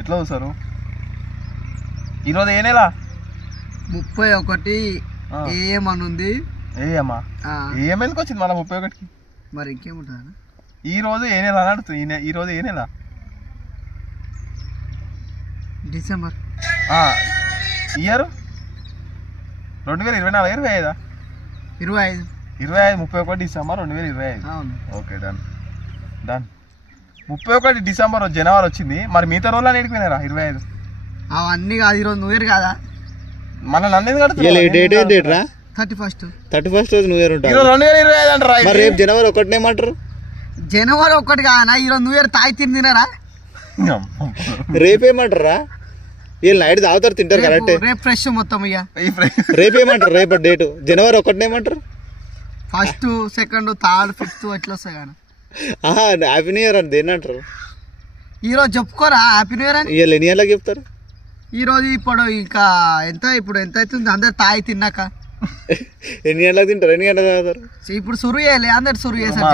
ఎట్లా చూసారు ఈరోజు ఏ నెల 31 ఏమనుంది ఏమా ఏం ఎందుకు వచ్చింది మళ్ళీ 31కి మరి ఇంకేముంటుంది ఈ రోజు ఏ నెల అని అడుగుతుంది ఈ రోజు ఏ నెల డిసెంబర్ ఇయర్ 2024 25 31 డిసెంబర్ 2025 అవును ఓకే డన్ డన్ 31 డిసెంబర్ జనవరి వచ్చింది మరి మిగతా రోజులు అని ఎడిపోయినారా 25 అవన్నీ కాదు ఈరోజు న్యూ ఇయర్ కాదా మళ్ళీ నన్ను ఎందుకు అడుగుతున్నా 31 రోజు న్యూ ఇయర్ ఉంటుంది 2025 అంటారా మరి రేపు జనవరి 1 ఏమంటారు జనవరి 1 కాదనా ఈరోజు న్యూ ఇయర్ తాగి తిన్నారా రేపేమంటారా వీళ్ళు నైట్ తాగుతారు తింటారు కరెక్ట్ రేపు ఫ్రెష్ మొత్తం ఇక రేపేమంటారు రేపటి డేటు జనవరి 1 ఏమంటారు 1st 2nd 3rd 5th ఎట్లా వస్తాయి కానీ హ్యాపీ న్యూ ఇయర్ అని దేన్ని అంటారు ఈరోజు చెప్పుకోరా హ్యాపీ న్యూ ఇయర్ అని వీళ్ళు ఎన్ని గంటలకు చెప్తారు ఈరోజు ఇప్పుడు ఇంకా ఎంత అవుతుంది అందరు తాగి తిన్నాక ఎన్ని గంటలకు తింటారు ఎన్ని గంటలకు తాగుతారు ఇప్పుడు సురు చేయలే అందరు సురు చేశారు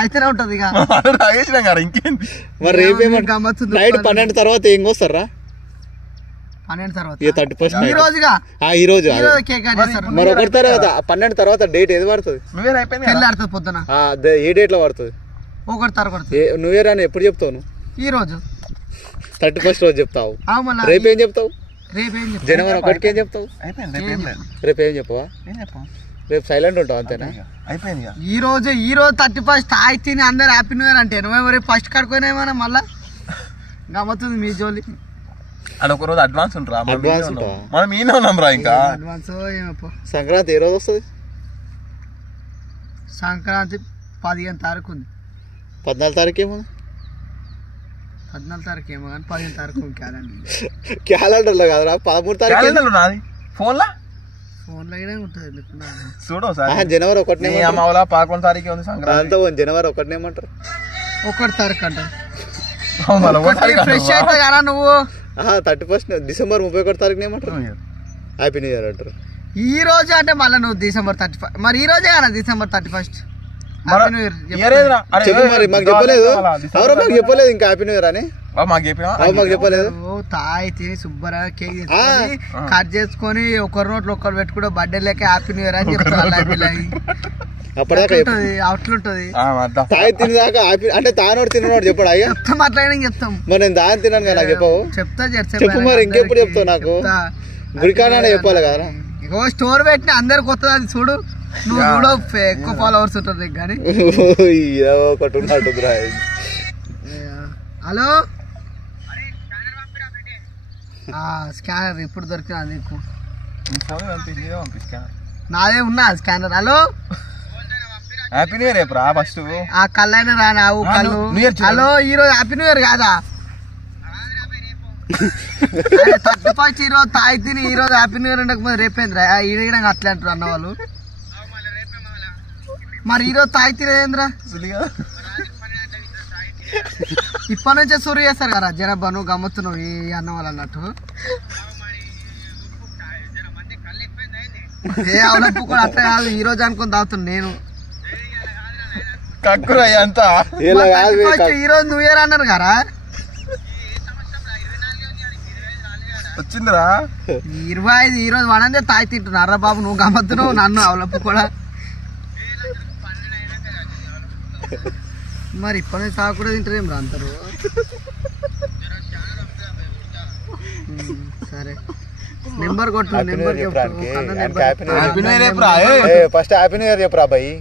అయితేనే ఉంటది ఇక మరి రేపేమంటారు నైట్ 12 తర్వాత ఏం కోస్తారా 12 తర్వాత 31 ఈ రోజుగా ఈ రోజు కేక్ కట్ చేస్తారు మరి 1 తర్వాత 12 తర్వాత డేట్ ఏది పడుతుంది తెల్లారుతుంది పొద్దున ఏ డేట్ లో పడుతుంది 1 తర్వాత న్యూ ఇయర్ అని ఎప్పుడు చెప్తావు నువ్వు ఈ రోజు 31 రోజు చెప్తావు రేపేం చెప్తావు జనవరి 1కి ఏం చెప్తావు రేపేం చెప్పవా రేపు సైలెంట్ ఉంటావు అంతేనా ఈ రోజు 31 తాగి తిని అందరు హ్యాపీ న్యూ ఇయర్ అంటే నువ్వు ఫస్ట్ కడుకోనేమన్నా మళ్ళా గమ్మతుంది మీ జోలి ఒక రోజు అడ్వాన్స్ ఉంటారా మనం ఈయన ఉన్నాం రా ఇంకా అడ్వాన్స్ సంక్రాంతి ఏ రోజు వస్తుంది సంక్రాంతి 15 తారీఖు ఉంది 14 తారీఖు ఏమో 14 తారీఖు ఏమో కానీ 15 తారీఖు క్యాలెండర్ లో కాదురా 13 తారీఖు నాది ఫోన్లో ఉంటుంది చూడు జనవరి 1 11 తారీఖు ఉంది సంక్రాంతి జనవరి 1 ఏమంటారు 1 తారీఖు అంటారు ఫ్రెష్ అయితే కదా నువ్వు 31 డిసెంబర్ 31 తారీఖు ఏమంటారు హ్యాపీ న్యూ ఇయర్ అంటారు ఈ రోజు అంటే మళ్ళీ నువ్వు డిసెంబర్ 31 మరి ఈ రోజే కదా డిసెంబర్ 31 మరి మాకు చెప్పలేదు ఎవరో మాకు చెప్పలేదు ఇంకా హ్యాపీ న్యూ ఇయర్ అని మాకు చెప్పలేదు తాయి తిని శుభ్రంగా కేక్ చేసుకొని కట్ చేసుకొని ఒకరి నోట్లు ఒకరు పెట్టుకుంటే బర్త్డే లేక హ్యాపీ న్యూ ఇయర్ అని చెప్తారు అట్లుంటది తాయి తినేదాకా అంటే తానోడు తిన్నోడు చెప్పాడు అయ్యా చెప్తాం అట్లా చెప్తాం మరి నేను దాని తిన్నాను కదా నాకు చెప్పవు చెప్తా చెప్పు మరి ఇంకెప్పుడు చెప్తావు నాకు గుడికాడ చెప్పాలి కదా స్టోర్ పెట్టిన అందరికి వస్తుంది అది చూడు నువ్వు కూడా ఎక్కువ ఫాలోవర్స్ ఉంటుంది కానీ ఒకటి ఉన్నట్టు హలో స్కానర్ ఇప్పుడు దొరికినా నీకు నాదే ఉన్నా scanner hello happy new year రేపు రా ఫస్ట్ ఆ కళ్ళైనా రావు కళ్ళు హలో ఈరోజు హ్యాపీ న్యూ ఇయర్ కాదా 31 ఈరోజు తాగి తిని ఈరోజు హ్యాపీ న్యూ ఇయర్ ఉండకపోతే రేపేంద్రా ఈడ అట్లే అంటారు అన్న వాళ్ళు మరి ఈరోజు తాగి తినేంద్రా ఇప్పటి నుంచే సురు చేస్తారు కదా జనబ్బా నువ్వు గమ్ముతున్నావు ఈ అన్న వాళ్ళు అన్నట్టు అవునప్పు కూడా అట్లా కాదు ఈ రోజు అనుకుని తాగుతున్నా నేను ఈ రోజు న్యూ ఇయర్ అన్నారు కదా వచ్చిందిరా 25 ఈ రోజు వనందే తాగి తింటున్నారా బాబు నువ్వు గమ్మత్తున్నావు నన్ను అవలప్పు కూడా మరి ఇప్పటి నుంచి తాగు కూడా తింటారేం రా అందరూ సరే నెంబర్ కొట్టు number first happy new year చెప్పురా అబ్బాయి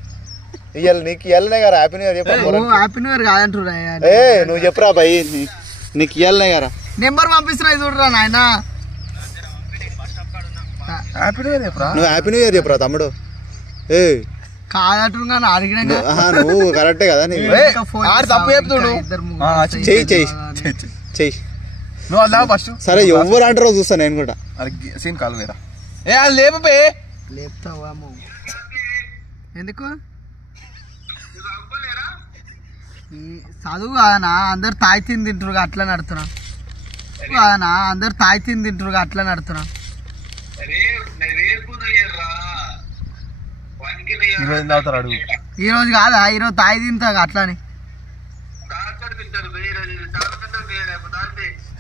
ఇవాళ నీకు ఇవ్వలనే కదా హ్యాపీ న్యూ ఇయర్ చెప్పు హ్యాపీ న్యూ ఇయర్ కాదంటురా నువ్వు చెప్పురా అబ్బాయి నీకు ఇవ్వలనే కదా నెంబర్ పంపిస్తున్నా చూడరా నాయన నువ్వు హ్యాపీ న్యూ ఇయర్ చెప్పురా తమ్ముడు కాదట్టుగా అడిగినా నువ్వు కరెక్టే కదా తప్పు చెప్తుడు చెయ్యి నువ్వు అలా ఫస్ట్ సరే ఎవరు అంటారో చూస్తా నేను కూడా సీన్ కాలు వేరా లేపే లేపుతావా ఎందుకు చదువు కాదనా అందరు తాయి తిని తింటారు అట్లా నడుతున్నా కాదనా అందరు తాయి తిని తింటారు అట్లా నడుతున్నా ఈ రోజు కాదా ఈరోజు తాయి తింటా అట్లాని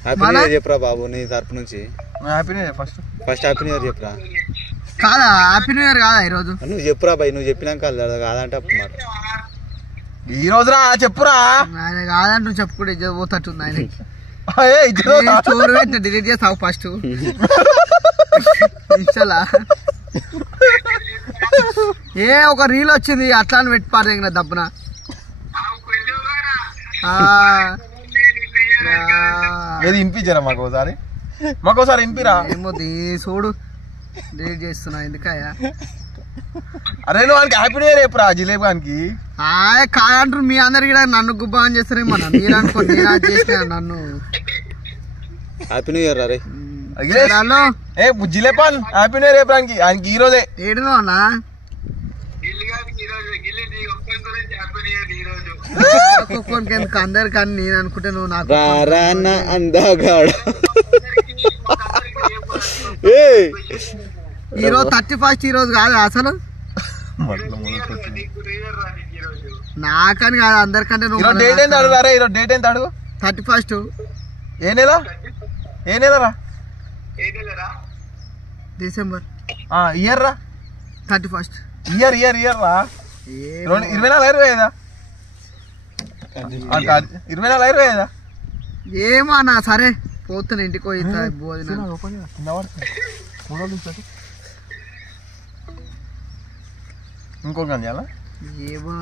హ్యాపీ న్యూ ఇయర్ చెప్పురా బాబు నీ తరపు నుంచి. Happy new year first happy new year చెప్పురా. కాదా హ్యాపీ న్యూ ఇయర్ కాదా ఈరోజు? నువ్వు చెప్పురా బాయ్, నువ్వు చెప్పినాక కాదంటే అప్పుడు మాట. ఈ రోజురా చెప్పురా. ఆయన కాదంటే నువ్వు చెప్పుకుంటే పోతట్టుంది ఆయన. స్టోర్ డిలీట్ చేస్తావు ఫస్ట్ ఇన్స్టాలా. ఒక రీల్ వచ్చింది అట్లా అని పెట్టి పారేంగ దబ్బున. ఏది వినిపించారా మాకోసారి వినిపిరా. ఏమో చూడు డిలీట్ చేస్తున్నా ఎందుకయ్యా. అరే నువ్వు వానికి హ్యాపీ న్యూ ఇయర్ చెప్పురా జిలేబీ గానికి. కాదంటారు మీ అందరికి నన్ను గుబ్బా అని చేస్తారేమో. మీరు అనుకోండి నేను అది చేసిన నన్ను. హ్యాపీ న్యూ ఇయర్ అరే జిలేపాన్ హ్యాపీ న్యూ ఇయర్ రేపు ఆయనకి ఈ రోజే. ఏడునో అన్నా ఎందుకు అందరు కానీ నేను అనుకుంటే నువ్వు నాకు ఈరోజు 31 ఈరోజు కాదు అసలు. నాకని కాదు అందరికంటే నువ్వు డేట్ ఏంటి అడుగుతారా? ఈరోజు డేట్ ఏంటి అడుగు. 31 ఏ నెలరా? డిసెంబర్ ఇయర్ రా. 31 ఇయర్ రా. 24 25 ఏమో అన్న. సరే పోతున్నా ఇంటికి పోయి భోజనం. ఇంకో కానీ ఏమో